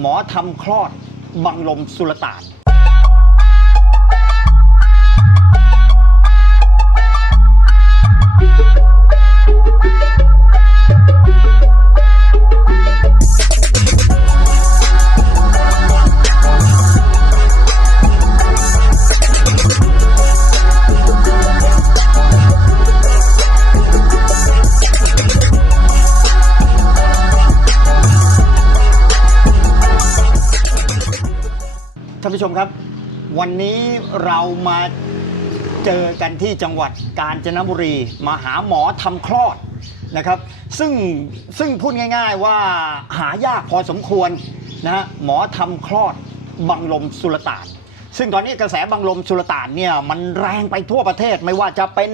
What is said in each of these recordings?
หมอทำคลอดบังลมสุลต่าน ผู้ชมครับ วันนี้เรามาเจอกันที่จังหวัดกาญจนบุรีมาหาหมอทำคลอดนะครับ ซึ่งซึ่งพูดง่าย ๆว่าหายากพอสมควรนะฮะหมอทำคลอดบังลมสุลต่าน ซึ่งตอนนี้กระแสบังลมสุลต่านเนี่ยมันแรงไปทั่วประเทศไม่ว่าจะเป็น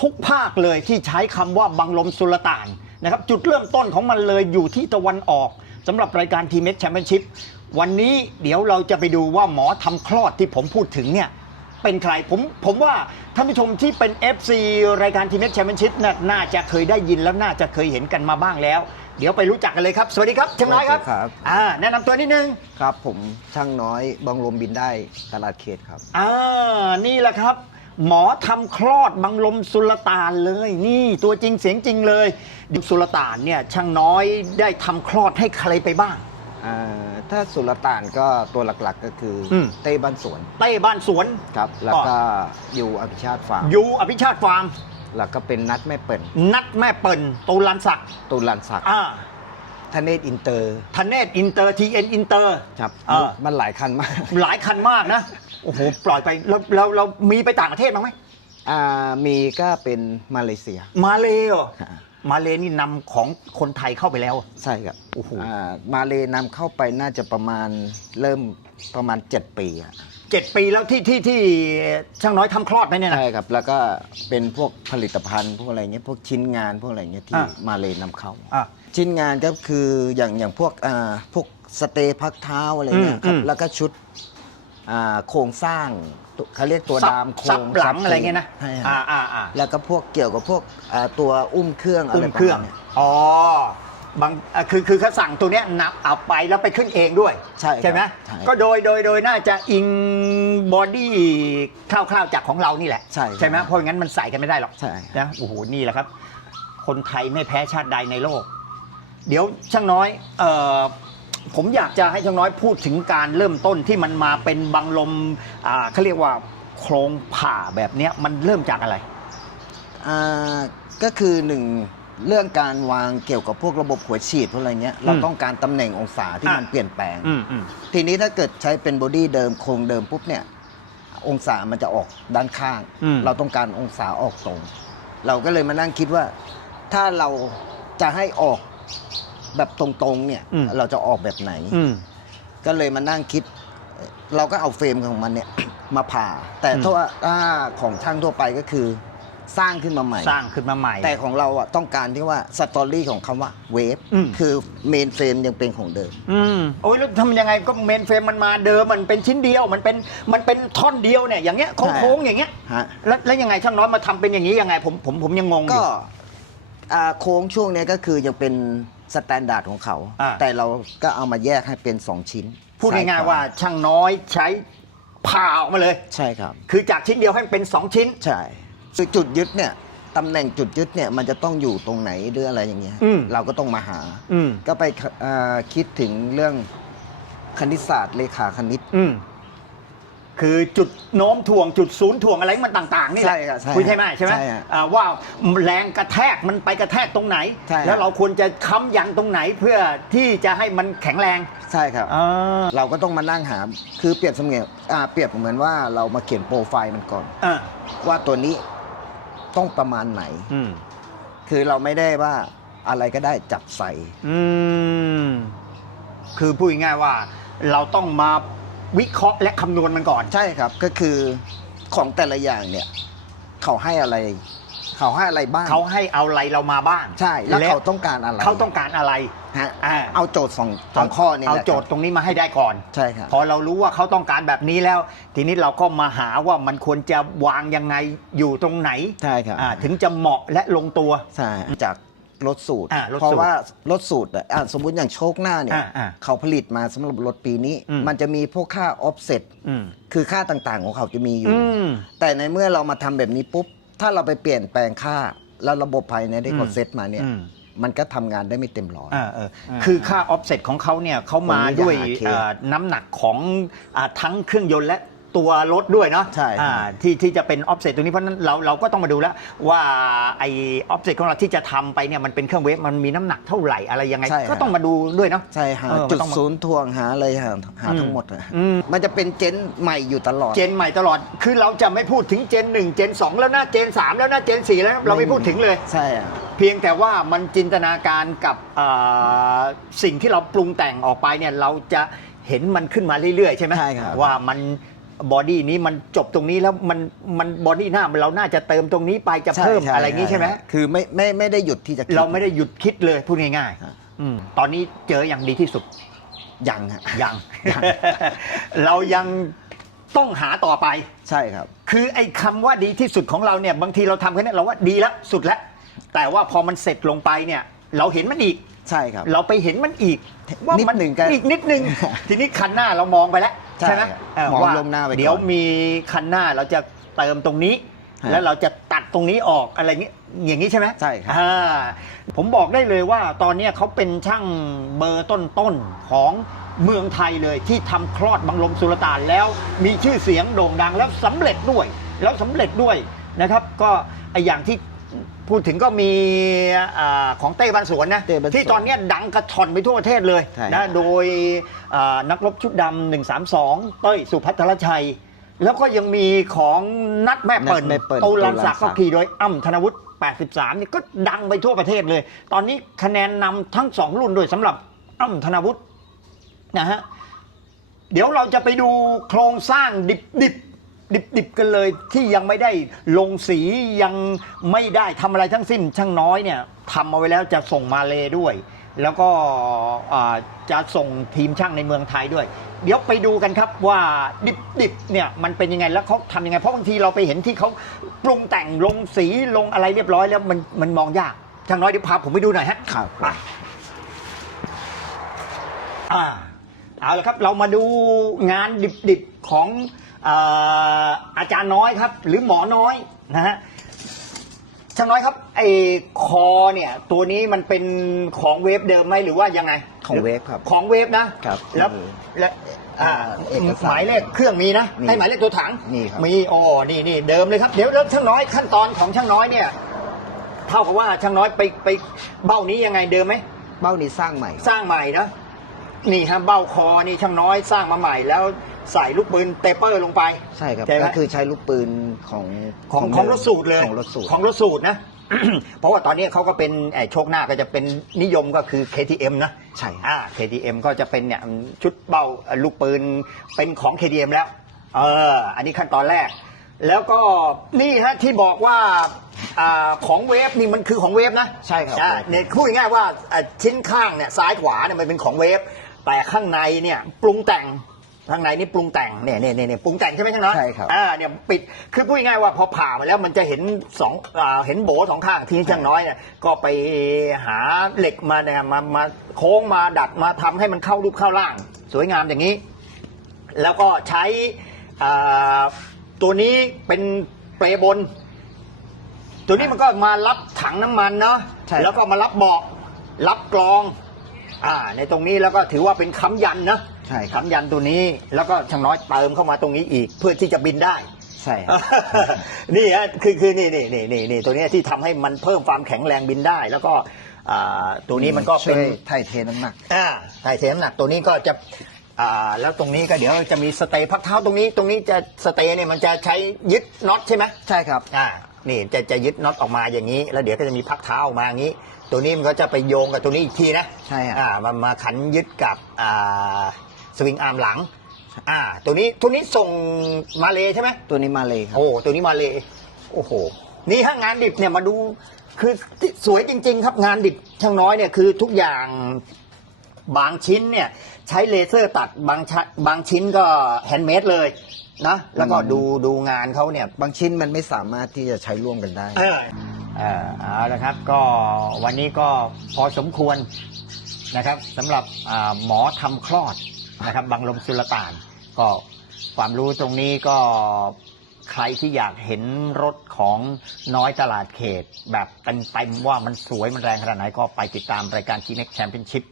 ทุกภาคเลยที่ใช้คำว่าบังลมสุลต่านนะครับจุดเริ่มต้นของมันเลยอยู่ที่ตะวันออกสำหรับรายการทีมเอ็กแชมเปี้ยนชิพ วันนี้เดี๋ยวเราจะไปดูว่าหมอทำคลอดที่ผมพูดถึงเนี่ย เป็นใครผมผมว่าท่านผู้ชมที่เป็น FC รายการทีมเอ็กแชมเปี้ยนชิพน่ะน่าจะเคยได้ยินแล้วน่าจะเคยเห็นกันมาบ้างแล้ว เดี๋ยวไปรู้จักกันเลยครับ สวัสดีครับเชียงรายครับสวัสดีครับ อ่าแนะนำตัวนิดนึง ครับผมช่างน้อยบังลมบินได้ตลาดเขตครับ อ่า นี่แหละครับ หมอทำคลอดบังลมสุลต่านเลย นี่ตัวจริงเสียงจริงเลยดิสุลต่านเนี่ยช่างน้อยได้ทำคลอดให้ใครไปบ้าง อ่า ถ้าสุลต่านก็ตัวหลักๆก็คืออม เต้บ้านสวนเต้บ้านสวน ครับ แล้วก็อยู่อภิชาติฟาร์มยูอภิชาติฟาร์ม แล้วก็เป็นนัดแม่เปิ่นนัดแม่เปิ่นตูลันศักดิ์ตูลันศักดิ์อ่าทเนศอินเตอร์ทเนศอินเตอร์ทีเอ็นอินเตอร์ ครับอ่ามันหลายคันมาก หลายคันมากนะ โอ้โห ปล่อยไปแล้วเราเรามีไปต่างประเทศบ้างไหม อ่ามีก็เป็นมาเลเซีย มาเลเหรอฮะ มาเลนี่นำของคนไทยเข้าไปแล้วใช่ครับโอ้โหอ่ามาเลนำเข้าไปน่าจะประมาณเริ่มประมาณ 7 ปีอะเจ็ดปีแล้วที่ที่ที่ช่างน้อยทำคลอดไหมเนี่ยนะ ใช่ครับ แล้วก็เป็นพวกผลิตภัณฑ์พวกอะไรเงี้ยพวกชิ้นงานพวกอะไรเงี้ยที่อะ มาเลนำเข้า อะ ชิ้นงานก็คืออย่างอย่างพวกอ่าพวกสเตย์พักเท้าอะไรเงี้ยครับอืม แล้วก็ชุด อ่าโครงสร้างตัวเขาเรียกตัวซับดามโครซับงหลังซับอะไรเงี้ยนะใช่คอ่ารับอ่าอ่าแล้วก็พวกเกี่ยวกับพวกอ่าตัวอุ้มเครื่องอะไรอุ้มประเครื่องมาณเนี้ย อ๋อบางอะคือคือเขาสั่งตัวเนี้ยนับเอาไปแล้วไปขึ้นเองด้วยใช่ครับไหมใช่ ก็โดยโดยโดยน่าจะอิงบอดี้คร่าวๆจากของเรานี่แหละ ใช่ครับไหมเพราะงั้นมันใส่กันไม่ได้หรอกใช่นะโอ้โหนี่แหละครับ คนไทยไม่แพ้ชาติใดในโลก เดี๋ยวช่างน้อยเอ่อ ผมอยากจะให้ช่างน้อยพูดถึงการเริ่มต้นที่มันมาเป็นบังลมอ่าเขาเรียกว่าโครงผ่าแบบเนี้ยมันเริ่มจากอะไร อ่าก็คือหนึ่งเรื่องการวางเกี่ยวกับพวกระบบหัวฉีดพวกอะไรเงี้ยเราต้องการตำแหน่งองศาที่อะ มันเปลี่ยนแปลง อืมอืม ทีนี้ถ้าเกิดใช้เป็นบอดี้เดิมโครงเดิมปุ๊บเนี่ยองศามันจะออกด้านข้าง อืม เราต้องการองศาออกตรง เราก็เลยมานั่งคิดว่า ถ้าเราจะให้ออก แบบตรงๆเนี่ยอืม เราจะออกแบบไหน อืม ก็เลยมานั่งคิด เราก็เอาเฟรมของมันเนี่ย มาผ่า แต่อืมถ้าว่าถ้าของช่างทั่วไปก็คือ สร้างขึ้นมาใหม่ สร้างขึ้นมาใหม่ แต่ของเราอะต้องการที่ว่าสตอรี่ของคำว่าเวฟอืม คือเมนเฟรมยังเป็นของเดิม อืมโอ้ยแล้วทำยังไงก็เมนเฟรมมันมาเดิมมันเป็นชิ้นเดียวมันเป็นมันเป็นท่อนเดียวเนี่ยอย่างเงี้ยโค้งๆอย่างเงี้ยฮะ แล้วแล้วยังไงช่างน้อยมาทำเป็นอย่างนี้ยังไงผมผมผมยังงงอก็ยู่ อ่าโค้งช่วงเนี้ยก็คือยังเป็น สแตนดาร์ดของเขา อ่า แต่เราก็เอามาแยกให้เป็น 2 ชิ้นพูดซ้ง่ายขๆว่าช่างน้อยใช้ผ่าออกมาเลย ใช่ครับ คือจากชิ้นเดียวให้มันเป็น 2 ชิ้น ใช่คือจุดยึดเนี่ยตำแหน่งจุดยึดเนี่ยมันจะต้องอยู่ตรงไหนหรืออะไรอย่างเงี้ยอืม เราก็ต้องมาหา อืมก็ไปอ่าคิดถึงเรื่องคณิตศาสตร์เลขาคณิต อืม คือจุดโน้มถ่วงจุดศูนย์ถ่วงอะไรมันต่าง ๆ นี่แหละใช่ครับใช่คุณใช่ไหมใช่ไหมใช่ครับอ่าว่าแรงกระแทกมันไปกระแทกตรงไหน ใช่ครับ แล้วเราควรจะค้ำยันตรงไหนเพื่อที่จะให้มันแข็งแรงใช่ครับ อ่าเราก็ต้องมานั่งหา คือเปรียบเสมือนอ่าเปรียบเหมือนว่าเรามาเขียนโปรไฟล์มันก่อน อ่าว่าตัวนี้ต้องประมาณไหน อืมคือเราไม่ได้ว่าอะไรก็ได้จับใส่ อืมคือพูดง่ายๆว่า เราต้องมา วิเคราะห์และคำนวณมันก่อน ใช่ครับก็คือของแต่ละอย่างเนี่ย เขาให้อะไร เขาให้อะไรบ้างเขาให้เอาอะไรเรามาบ้างใช่แล้วเขาต้องการอะไรเขาต้องการอะไรฮะอ่าเอาโจทย์สองสองข้อนี้เอาแหละโจทย์ตรงนี้มาให้ได้ก่อนใช่ครับพอเรารู้ว่าเขาต้องการแบบนี้แล้ว ทีนี้เราก็มาหาว่ามันควรจะวางยังไงอยู่ตรงไหนใช่ครับอ่าถึงจะเหมาะและลงตัวใช่จาก รถสูตร อ่ารถสูตรเพราะว่ารถสูตรอะอะสมมุติอย่างโชคหน้าเนี่ยอ่าอ่าเขาผลิตมาสำหรับรถปีนี้ อืม มันจะมีพวกค่าออฟเซ็ตอืม คือค่าต่างๆของเขาจะมีอยู่ อืม แต่ในเมื่อเรามาทำแบบนี้ปุ๊บ ถ้าเราไปเปลี่ยนแปลงค่า แล้วระบบภายในได้เขาเซตมาเนี่ย อืม มันก็ทำงานได้ไม่เต็มร้อย อ่าเออคือค่าออฟเซ็ตของเขาเนี่ยเขามาผมไม่อยากด้วยหาเคส เอ่อน้ำหนักของอาทั้งเครื่องยนต์และ ตัวรถด้วยเนาะใช่ครับอ่าที่ที่จะเป็นออฟเซ็ตตรงนี้เพราะฉะนั้นเราเราก็ต้องมาดูแล้วว่าไอออฟเซ็ตของเราที่จะทำไปเนี่ยมันเป็นเครื่องเวฟมันมีน้ำหนักเท่าไหร่อะไรยังไง ใช่ครับก็ต้องมาดูด้วยเนาะ ใช่หาเออจุดมันต้องมาศูนย์ทวงหาอะไรหาหาอืมทั้งหมดอะอืม มันจะเป็นเจนใหม่อยู่ตลอด เจนใหม่ตลอด คือเราจะไม่พูดถึงเจน 1 เจน 2 แล้วนะเจน 3 แล้วนะเจน 4 แล้วนะเราไม่พูดถึงเลย ใช่อะ เพียงแต่ว่ามันจินตนาการกับเอ่อสิ่งที่เราปรุงแต่งออกไปเนี่ยเราจะเห็นมันขึ้นมาเรื่อยๆ ใช่ไหมใช่ครับ ว่ามัน บอดี้นี้มันจบตรงนี้แล้วมันมันบอดี้หน้าเราน่าจะเติมตรงนี้ไปจะเพิ่มใช่อะไรนี้ใช่ไหมคือไม่ไม่ไม่ได้หยุดที่จะคิด เราไม่ได้หยุดคิดเลยพูดง่ายครับๆอืมตอนนี้เจออย่างดีที่สุด ยังฮะ ยัง ยัง เรายังต้องหาต่อไป ใช่ครับ คือไอ้คำว่าดีที่สุดของเราเนี่ยบางทีเราทำแค่นี้เราว่าดีแล้วสุดแล้ว แต่ว่าพอมันเสร็จลงไปเนี่ย เราเห็นมันอีก ใช่ครับ เราไปเห็นมันอีกว่ามันิดหนึ่งก็อีกนิดนึง ทีนี้คันหน้าเรามองไปแล้ว ใช่ใช่ไหมครับเออมองว่าล่วงหน้าไปก่อน เดี๋ยวมีคันหน้าเราจะเติมตรงนี้ ฮะแล้วเราจะตัดตรงนี้ออกอะไรเงี้ยอย่างนี้ใช่ไหมใช่ครับ อ่าผมบอกได้เลยว่าตอนเนี้ยเขาเป็นช่างเบอร์ต้นๆของเมืองไทยเลยที่ทำคลอดบังลมสุลต่านแล้วมีชื่อเสียงโด่งดังแล้วสำเร็จด้วย แล้วสำเร็จด้วยนะครับ ก็ไออย่างที่ พูดถึงก็มีอาของเต้บันสวนนะเต้บันสวนที่ตอนเนี้ยดังกระชอนไปทั่วประเทศเลยใช่นะโดยอ่านักรบชุดดำ132 เต้ยสุพัทรชัย แล้วก็ยังมีของนัดแม่เปิลนัดแม่เปิ่นตูลันศักดิ์ตูก็ลันศักดิ์ ขี่โดยอ้ำธนวุฒิ83นี่ก็ดังไปทั่วประเทศเลย ตอนนี้คะแนนนำทั้งสองรุ่นด้วยสำหรับอ้ำธนวุฒินะฮะ เดี๋ยวเราจะไปดูโครงสร้างดิบ ดิบดิบดิบๆกันเลยที่ยังไม่ได้ลงสียังไม่ได้ทำอะไรทั้งสิ้น ช่างน้อยเนี่ยทำเอาไว้แล้วจะส่งมาเลด้วย แล้วก็อ่าจะส่งทีมช่างในเมืองไทยด้วย เดี๋ยวไปดูกันครับว่าดิบดิบเนี่ยมันเป็นยังไงแล้วเขาทำยังไง เพราะบางทีเราไปเห็นที่เขาปรุงแต่งลงสีลงอะไรเรียบร้อยแล้วมันมันมองยากช่างน้อยเดี๋ยวพาผมไปดูหน่อยฮะ ครับไปอ่าเอาละครับเรามาดูงานดิบๆของเอ่ออาจารย์น้อยครับ หรือหมอน้อยนะฮะช่างน้อยครับไอ้คอเนี่ย ตัวนี้มันเป็นของเวฟเดิมไหมหรือว่ายังไงของเวฟครับของเวฟนะครับแล้วและอ่าเอกสารหมายเลขเครื่องมีนะมีให้หมายเลขตัวถังมีครับ มีโอ้นี่นี่เดิมเลยครับเดี๋ยวแล้วช่างน้อยขั้นตอนของช่างน้อยเนี่ย เท่ากับว่าช่างน้อยไปไปเบ้านี้ยังไงเดิมไหม เบ้านี้สร้างใหม่ สร้างใหม่นะนี่ฮะเบ้าคอนี่ช่างน้อยสร้างมาใหม่แล้ว ใส่ลูกปืนเตเปอร์ลงไป ใช่ครับ ใช่ไหม ก็คือใช้ลูกปืนของของของรถสูตรเลยของรถสูตร ของรถสูตรนะ เพราะว่าตอนนี้เขาก็เป็นไอ้โชคหน้าก็จะเป็นนิยมก็คือ KTM นะใช่ครับ อ่า KTM ก็จะเป็นเนี่ยชุดเบ้าลูกปืนเป็นของ KTM แล้ว เออ อันนี้ขั้นตอนแรก แล้วก็นี่ฮะที่บอกว่าอ่าของเวฟนี่มันคือของเวฟนะใช่ครับเนี่ยพูดง่ายๆว่าอ่าชิ้นข้างเนี่ยซ้ายขวาเนี่ยมันเป็นของเวฟแต่ข้างในเนี่ยปรุงแต่ง ข้างในนี่ปรุงแต่งเนี่ยเนี่ยเนี่ยเนี่ยปรุงแต่งใช่ไหมช่างน้อยใช่ครับ อ่าเนี่ยปิดคือพูดง่ายๆว่าพอผ่ามาแล้วมันจะเห็นสองอ่าเห็นโบสองข้างที่ช่างน้อยเนี่ยก็ไปหาเหล็กมาเนี่ยมามาโค้งมาดัดมาทำให้มันเข้ารูปเข้าร่าง สวยงามอย่างนี้ แล้วก็ใช้อ่าตัวนี้เป็นเปรย์บน ตัวนี้มันก็มารับถังน้ำมันเนาะใช่ แล้วก็มารับเบาะรับกรอง อ่า ในตรงนี้แล้วก็ถือว่าเป็นค้ำยันนะ ใช่ครับ ค้ำยันตัวนี้แล้วก็ช่างน้อยเติมเข้ามาตรงนี้อีก เพื่อที่จะบินได้ ใช่ครับ นี่ฮะคือคือนี่นี่นี่นี่นี่ตัวเนี้ยที่ทำให้มันเพิ่มความแข็งแรงบินได้ แล้วก็อ่าตัวนี้มันก็ช่เป็วนยถ่ายเทน้ำหนัก อ่าถ่ายเทน้ำหนักตัวนี้ก็จะอ่าแล้วตรงนี้ก็เดี๋ยวจะมีสเตย์พักเท้าตรงนี้ ตรงนี้จะสเตย์เนี่ยมันจะใช้ยึดน็อตใช่ไหม ใช่ครับ อ่า นี่จะจะยึดน็อตออกมาอย่างนี้ แล้วเดี๋ยวก็จะมีพักเท้าออกมาอย่างนี้ ตัวนี้มันก็จะไปโยงกับตัวนี้อีกทีนะ ใช่ครับอ่ามามาขันยึดกับอ่า สวิงอาร์มหลัง อ่า ตัวนี้ตัวนี้ส่งมาเลยใช่ไหมตัวนี้มาเลยครับ โอ้ตัวนี้มาเลยโอ้โห นี่ถ้างานดิบเนี่ยมาดูคือสวยจริง ๆ ครับงานดิบช่างน้อยเนี่ยคือทุกอย่างบางชิ้นเนี่ย ใช้เลเซอร์ตัดบางชะบางชิ้นก็แฮนด์เมดเลยนะแล้วก็อืมดูดูงานเขาเนี่ย บางชิ้นมันไม่สามารถที่จะใช้ร่วมกันได้ เออเอ่อเอาละครับ ก็วันนี้ก็พอสมควรนะครับสำหรับอ่าหมอทำคลอด นะครับบางลมสุลต่าน ก็ความรู้ตรงนี้ก็ใครที่อยากเห็นรถของน้อยตลาดเขต แบบเต็มๆว่ามันสวยมันแรงขนาดไหนก็ไปติดตามรายการ G Next Championship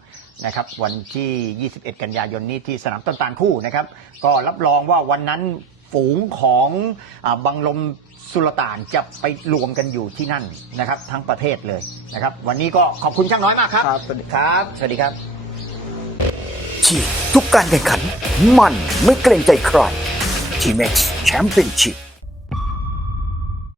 นะครับวันที่ 21 กันยายนนี้ที่สนามต้นตาลคู่นะครับ ก็รับรองว่าวันนั้นฝูงของอาบังลมสุลต่านจะไปรวมกันอยู่ที่นั่นนะครับ ทั้งประเทศเลยนะครับ วันนี้ก็ขอบคุณช่างน้อยมากครับ ครับ สวัสดีครับ ชีทุกการแข่งขัน มันไม่เกรงใจใครทีเม็กซ์แชมเปี้ยนชิพ